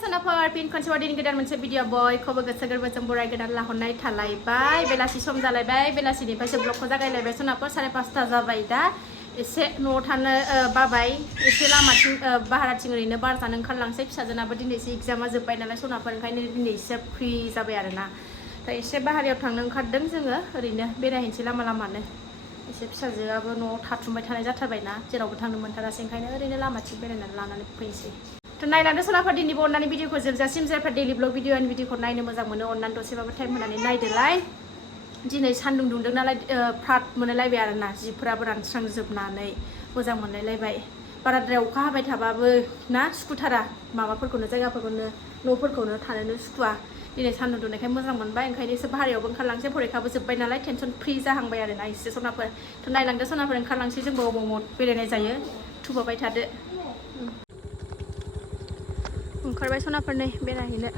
सोनाफोर फिन खनसेबाव दिनै गोदान मोनसे भिडिअ बयखौबो गोसो गोरबोजों बराय गोदान लाहरनाय थालायबाय बेलासि सम जालायबाय बेलासिनिफ्रायसो ब्लगखौ जागायलायबाय सोनाफोर 5:30 जाबाय दा एसे न'आव थानो बाबाय एसे लामाथिं बाहेराथिं ओरैनो बार जानो ओंखारलांसै फिसाजोनाबो दिनै एसे एग्जामा जोब्बाय नालाय सोनाफोर ओंखायनो दिनै एसे फ्रि जाबाय आरोना दा एसे बाहेरायाव थांनो ओंखारदों जोङो ओरैनो बेरायहैनोसै लामा लामानो एसे फिसाजोआबो न'आव थाथुमबाय थानाय जाथारबायना जेरावबो थांनो मोनथारासै ओंखायनो ओरैनो लामाथिं बेरायनानै लानानै फैनोसै थ' नायलांदो सोनाफोर दिनैबो अननानै भिडिअखौ जोबजासिम जायफ्रा डेलि ब्लग भिडिअ आंनि भिडिअखौ नायनो मोजां मोनो अननानै दसेबाबो टाइम होनानै नायदोलाय दिनै सान्दुं दुंदों नालाय फ्राद मोनलायलायबाय आरोना जिफोराबो रानस्रांजोबनानै मोजां मोनलायलायबाय बाराद्राय अखा हाबाय थाबाबो ना सुखुथारा माबाफोरखौनो जायगाफोरखौनो न'फोरखौनो थानोनो सुखुवा दिनै सान्दुं दुंनायखाय मोजां मोनबाय ओंखायनो एसे बाहेरायावबो ओंखारलांसै फरिखाबो जोब्बाय नालाय टेनसन फ्रि जाहांबाय आरोना एसे सोनाफोर थ' नायलांदो सोनाफोर ओंखारलांसै जोंबो अबाव बेरायनाय जायो थुबाय थादो ओंखारबाय सनाफोर नै बेरायहैनो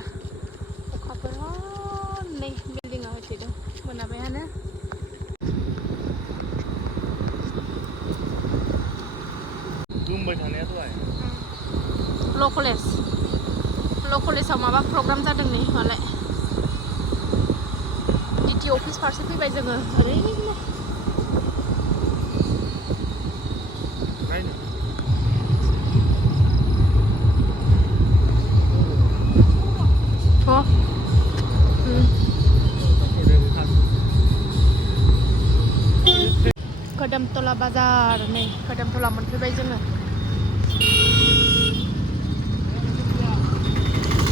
अखाफोर हनै बिल्डिंआव होथेदों मोनाबायानो बुंबाय थानाया दहाय ल' कलेजाव माबा प्रग्राम जादों नै मालाय डिटि अफिस फारसे फैबाय जोङो ओरैनो खोदोमतला बाजार नै खोदोमतला मोनफैबाय जोङो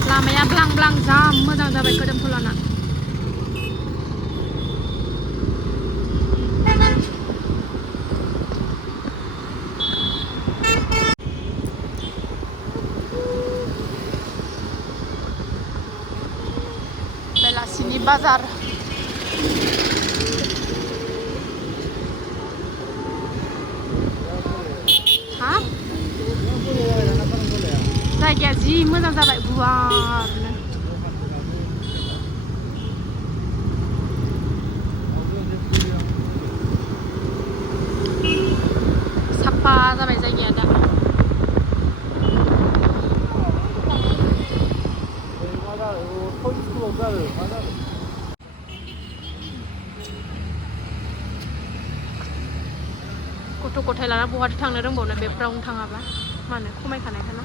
लामाया ब्लां ब्लां जाम मोजां जाबाय खोदोमतलाना बेलासिनि बाजार हा जायगाया जि मोजां जाबाय गुवारनो साफा जाबाय जायगाया दा गथ' गथाय लाना बहाथो थांनो रोंबावनो बेफोरावनो थाङाबा मा होनो खमायखानायखौनो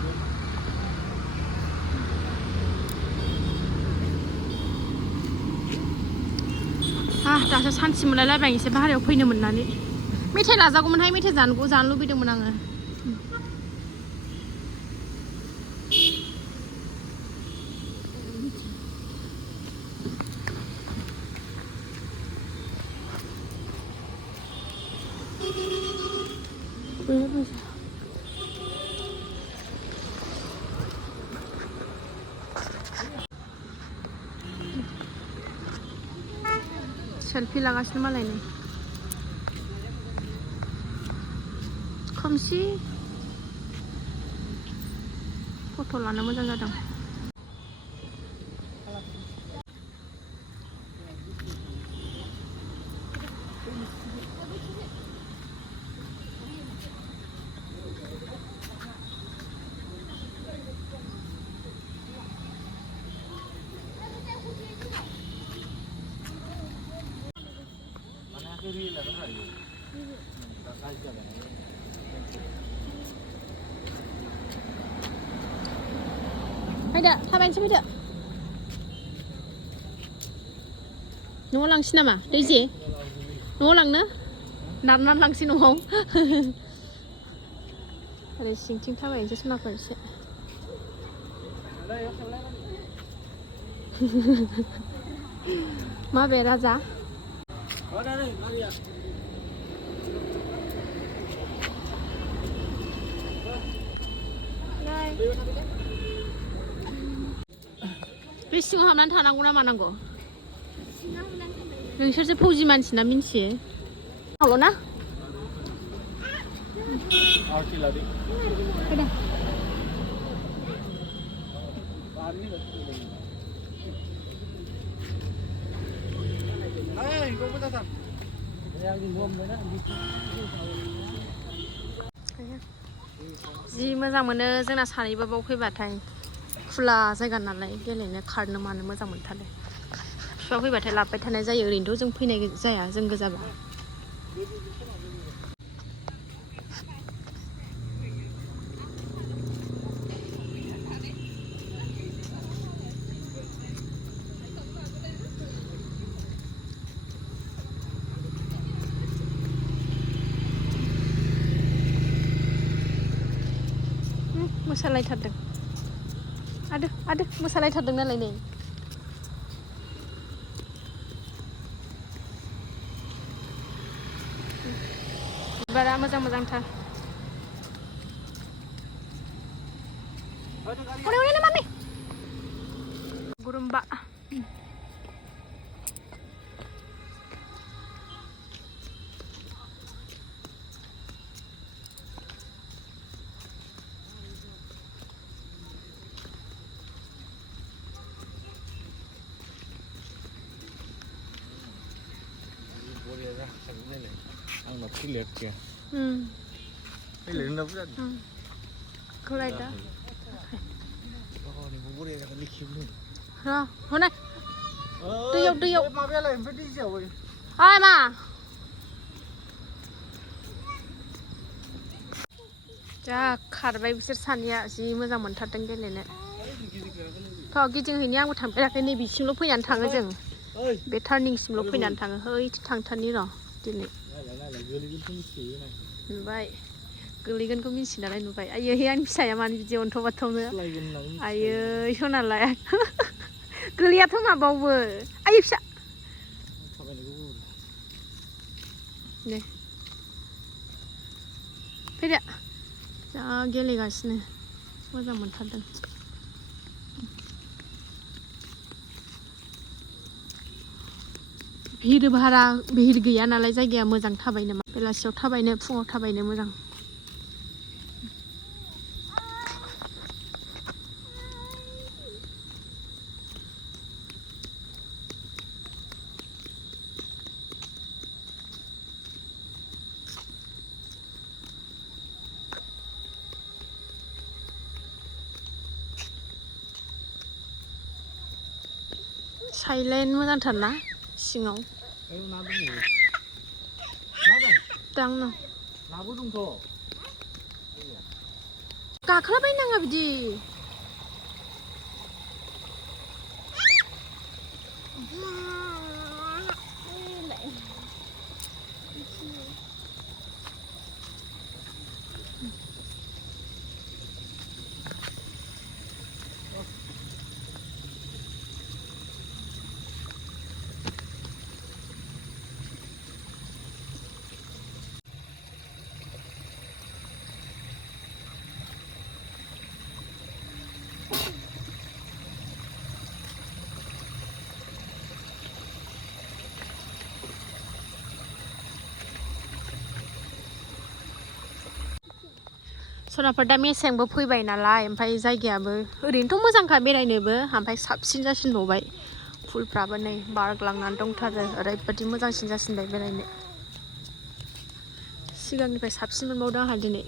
दासो सान्थि मोनलायलायबाय एसे बाहेरायाव फैनो मोननानै मेथाइ लाजागौमोनहाय मेथाइ जानो लुबैदोंमोन आङो सेल्फि लागासिनो मालाय नै खोमसि फट' लानो मोजां जादों फैदो थाबायनोसै फैदो न'आव लांसै नामा दैजि न'आव लांनो नारनानै लांसै न'आव ओरै सिंथिं थाबायनोसै सनाफोर एसे माबे राजा बे सिङाव हाबनानै थानांगौ ना मानांगौ नोंसोरसो फौजि मानसि ना मिन्थियो हागौ ना फैदो जि मोजां मोनो जोंना सानैबो बाव फैबाथाय खुला जायगा नालाय गेलेनो खारनो मानो मोजां मोनथारो बिफा फैबाथाय लाबोबाय थानाय जायो ओरैनोथ' जों फैनाय जाया जों गोजाबा मोसालायथारदों आदो मोसालायथारदों नालाय नै बिबारा मोजांथार हनै मामि गुरुम्बा आंनाव फैलेर गैया फैलेरनावबो जादों खोलायदा नोंखौ बरिया जागोन लेखिबो र' हनै दैयाव माबायालाय ओमफ्राय दैयाव ओइ मा जा खारबाय बिसोर सानैया जि मोजां मोनथारदों गेलेनो थ' गिदिंहैनि आंबो थांफेराखै नै बिसिमल' फैनानै थाङो जों बे टार्निंसिमल' फैनानै थाङो हैथ थांथारनि र' दिनै नुबाय गोलैगोनखौ मिन्थियो नालाय नुबाय आयै आंनि फिसाया मानो बिदि अन्थाव बाथावनो आयै सनालाय गोलैयाथ' माबावबो आयै फिसा दे फैदो जा गेलेगासिनो मोजां मोनथारदों भिर गैया नालाय जायगाया मोजां थाबायनो बेलासियाव थाबायनो फुङाव थाबायनो मोजां साइलेन्ट मोजांथारना सिङाव दांनो गाखोलाबायनाङा बिदि सनाफोर दा मेसेंबो फैबाय नालाय ओमफ्राय जायगायाबो ओरैनोथ' मोजांखा बेरायनोबो ओमफ्राय साबसिन जासिनबावबाय फुलफ्राबो नै बारग्लांनानै दंथारो ओरैबायदि मोजांसिन जासिनबाय बेरायनो सिगांनिफ्राय साबसिन मोनबावदों आंहा दिनै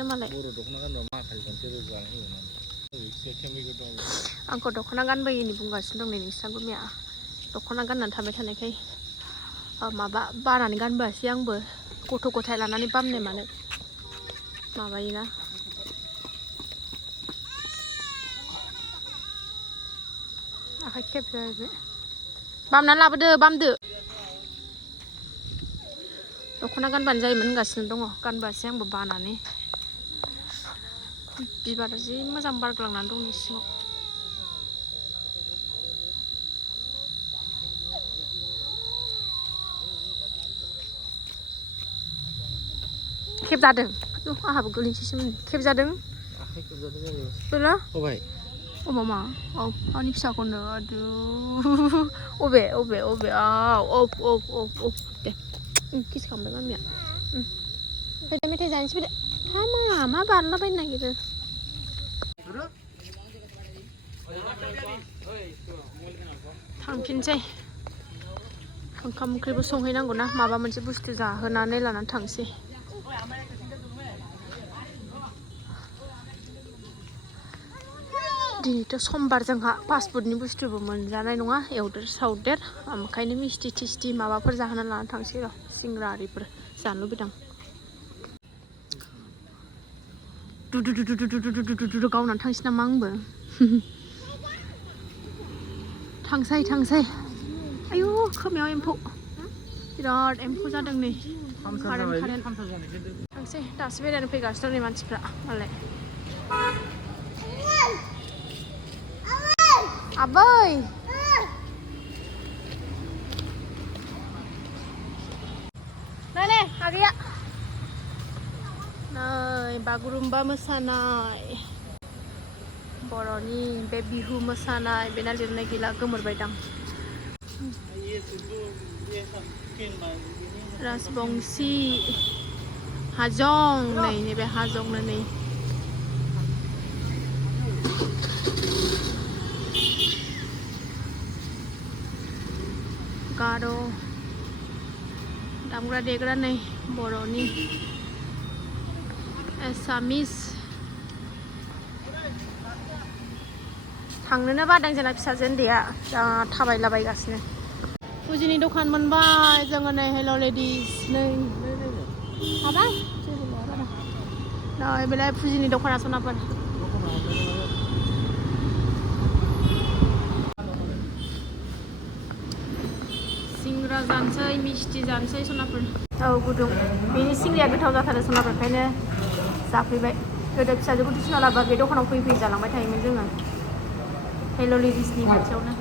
मालाय आंखौ दख'ना गानबोयिनि बुंगासिनो दं नै नोंस्रा गुमिया दख'ना गाननानै थाबाय थानायखाय माबा बानानै गानबोआसै आंबो गथ' गथाय लानानै बामनाय मानो माबायोना आखाइ खेबजाबाय बामनानै लाबोदो बामदो दख'ना गानबानो जायोमोन होनगासिनो दङ गानबोआसै आंबो बानानै बिबारा जि मोजां बारग्लांनानै दं सिङाव खेबजादों आंहाबो गोलैनोसैमोन खेबजादों बेला अबा मा औ आंनि फिसाखौनो आदु अबे औ दे किस खालामबाय मामिया फैदो मेथाइ जानोसै फैदो हामा मा बारलाबायनो नागिरो थांफिनसै ओंखाम ओंख्रिबो संहैनांगौ ना माबा मोनसे बुस्थु जाहोनानै लानानै थांसै दिनैथ' समबार जोंहा फास्टफुडनि बुस्थुबो मोनजानाय नङा एवदेर सावदेर ओंखायनो मिस्थि थिस्थि माबाफोर जाहोना लानानै थांसै र' सिंग्रा आरिफोर जानो लुबैदों दुदु गावनानै थांसै नामा आंबो थांसै आयु खोमायाव एम्फौ बिराद एम्फौ जादों नै कारेन्ट थांसै दासो बेरायनो फैगासिनो नै मानसिफ्रा मालाय आबै नै आगैया नै बागुरुम्बा मोसानाय बर'नि बे बिहु मोसानाय बेना लिरनाय गैला गोमोरबायदां राजबंसि हाजं नै नैबे हाजंनो नै गार' दामग्रा देग्रा नै बर'नि एसामिस थांनोनो बादों जोंना फिसाजो उन्दैया जा थाबायलाबायगासिनो फुजिनि दखान मोनबाय जोङो नै हेल' लेडिस नै हाबाय नै बेलाय फुजिनि दखाना सनाफोर सिंग्रा जानोसै मिस्थि जानोसै सनाफोर औ गुदुं बेनि सिंग्राया गोथाव जाथारो सनाफोर ओंखायनो जाफैबाय गोदो फिसाजोखौ टिउसनाव लाबा बे दखानाव फैयै जालांबाय थायोमोन जोङो हेल' लेडिसनि खाथियावनो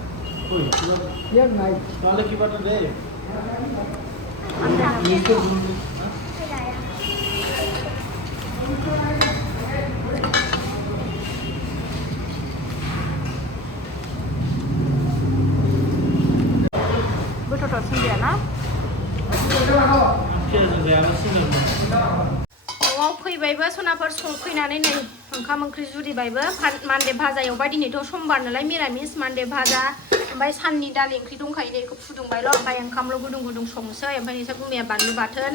गोथावथार सिंग्राया ना न'आव फैबायबो सनाफोर फैनानै नै ओंखाम ओंख्रि जुरिबायबो मान्दे भाजा एवबाय दिनैथ' समबार नालाय मिरामिस मान्दे भाजा ओमफ्राय साननि दालि ओंख्रि दंखायो बेखौ फुदुंबायल' ओमफ्राय ओंखामल' गुदुं गुदुं संसै ओमफ्राय नोंसा गुमैया बानलु बाथोन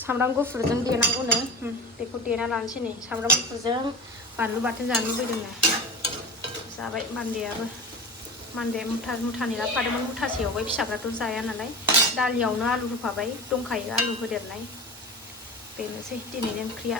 सामब्राम गुफुरजों देनांगौनो बेखौ देना लानोसै नै सामब्राम गुफुरजों बानलु बाथोन जानो लुबैदोंनो जाबाय मान्देयाबो मान्दे मुथानै लाबोफादोंमोन मुथासे एवबाय फिसाफ्राथ' जाया नालाय दालियावनो आलु होफाबाय दंखायो आलु होदेरनाय बेनोसै दिनैनि ओंख्रिया